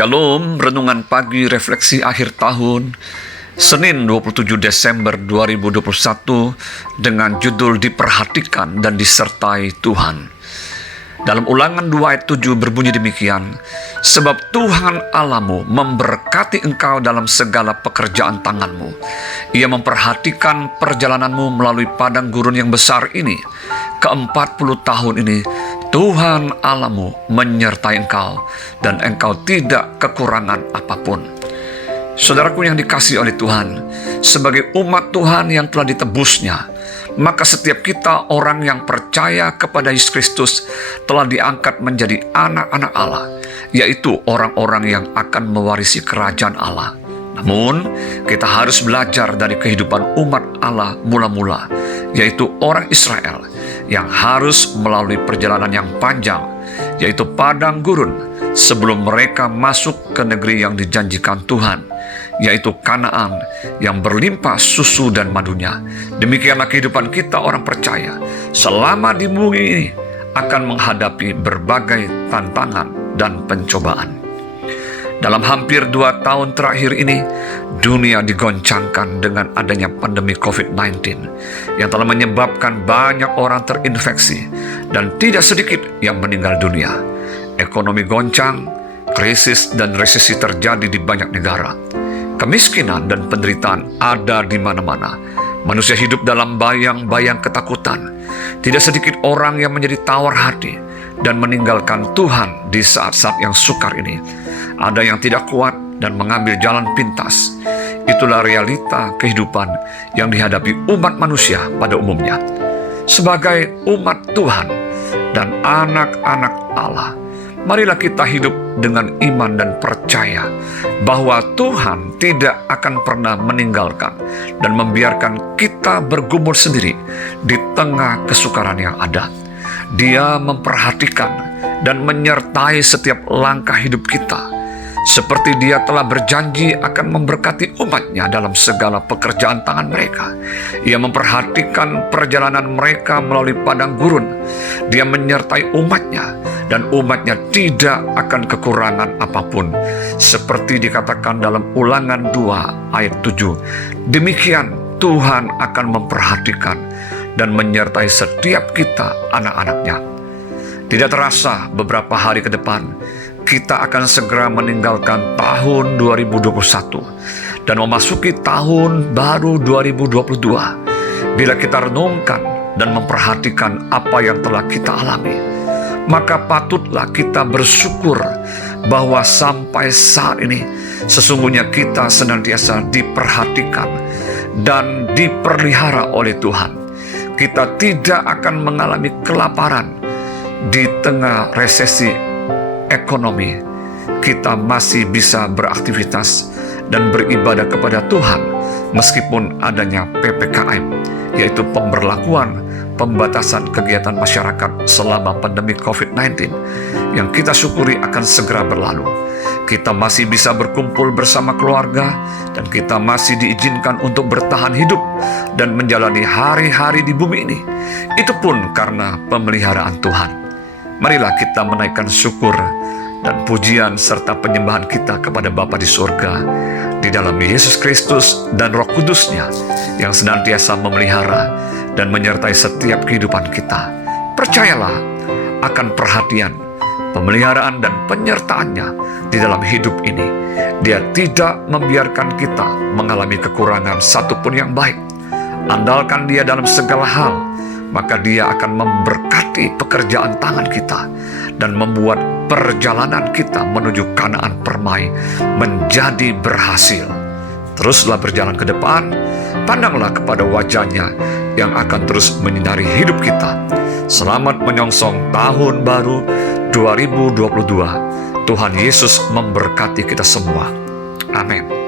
Shalom, renungan pagi refleksi akhir tahun Senin 27 Desember 2021 dengan judul Diperhatikan dan Disertai Tuhan. Dalam Ulangan 2 ayat 7 berbunyi demikian, sebab Tuhan Allahmu memberkati engkau dalam segala pekerjaan tanganmu. Ia memperhatikan perjalananmu melalui padang gurun yang besar ini. Ke-40 tahun ini, Tuhan Allahmu menyertai engkau, dan engkau tidak kekurangan apapun. Saudaraku yang dikasihi oleh Tuhan, sebagai umat Tuhan yang telah ditebusnya, maka setiap kita orang yang percaya kepada Yesus Kristus telah diangkat menjadi anak-anak Allah, yaitu orang-orang yang akan mewarisi kerajaan Allah. Namun, kita harus belajar dari kehidupan umat Allah mula-mula, yaitu orang Israel, yang harus melalui perjalanan yang panjang, yaitu padang gurun, sebelum mereka masuk ke negeri yang dijanjikan Tuhan, yaitu Kanaan yang berlimpah susu dan madunya. Demikianlah kehidupan kita orang percaya selama di bumi ini akan menghadapi berbagai tantangan dan pencobaan. Dalam hampir 2 tahun terakhir ini, dunia digoncangkan dengan adanya pandemi COVID-19 yang telah menyebabkan banyak orang terinfeksi dan tidak sedikit yang meninggal dunia. Ekonomi goncang, krisis dan resesi terjadi di banyak negara. Kemiskinan dan penderitaan ada di mana-mana. Manusia hidup dalam bayang-bayang ketakutan. Tidak sedikit orang yang menjadi tawar hati dan meninggalkan Tuhan di saat-saat yang sukar ini. Ada yang tidak kuat dan mengambil jalan pintas. Itulah realita kehidupan yang dihadapi umat manusia pada umumnya. Sebagai umat Tuhan dan anak-anak Allah, marilah kita hidup dengan iman dan percaya bahwa Tuhan tidak akan pernah meninggalkan dan membiarkan kita bergumul sendiri di tengah kesukaran yang ada. Dia memperhatikan dan menyertai setiap langkah hidup kita, seperti Dia telah berjanji akan memberkati umatnya dalam segala pekerjaan tangan mereka. Ia memperhatikan perjalanan mereka melalui padang gurun. Dia menyertai umatnya, dan umatnya tidak akan kekurangan apapun. Seperti dikatakan dalam Ulangan 2 ayat 7. Demikian Tuhan akan memperhatikan dan menyertai setiap kita anak-anaknya. Tidak terasa beberapa hari ke depan, kita akan segera meninggalkan tahun 2021 dan memasuki tahun baru 2022. Bila kita renungkan dan memperhatikan apa yang telah kita alami, maka patutlah kita bersyukur bahwa sampai saat ini sesungguhnya kita senantiasa diperhatikan dan dipelihara oleh Tuhan. Kita tidak akan mengalami kelaparan di tengah resesi ekonomi. Kita masih bisa beraktivitas dan beribadah kepada Tuhan meskipun adanya PPKM, yaitu pemberlakuan pembatasan kegiatan masyarakat selama pandemi COVID-19 yang kita syukuri akan segera berlalu. Kita masih bisa berkumpul bersama keluarga, dan kita masih diizinkan untuk bertahan hidup dan menjalani hari-hari di bumi ini. Itu pun karena pemeliharaan Tuhan. Marilah kita menaikkan syukur dan pujian serta penyembahan kita kepada Bapa di surga, di dalam Yesus Kristus dan Roh Kudus-Nya yang senantiasa memelihara dan menyertai setiap kehidupan kita. Percayalah akan perhatian, pemeliharaan dan penyertaannya di dalam hidup ini. Dia tidak membiarkan kita mengalami kekurangan satupun yang baik. Andalkan Dia dalam segala hal, maka Dia akan memberkati pekerjaan tangan kita dan membuat perjalanan kita menuju Kanaan permai menjadi berhasil. Teruslah berjalan ke depan, pandanglah kepada wajah-Nya yang akan terus menyinari hidup kita. Selamat menyongsong tahun baru 2022. Tuhan Yesus memberkati kita semua. Amin.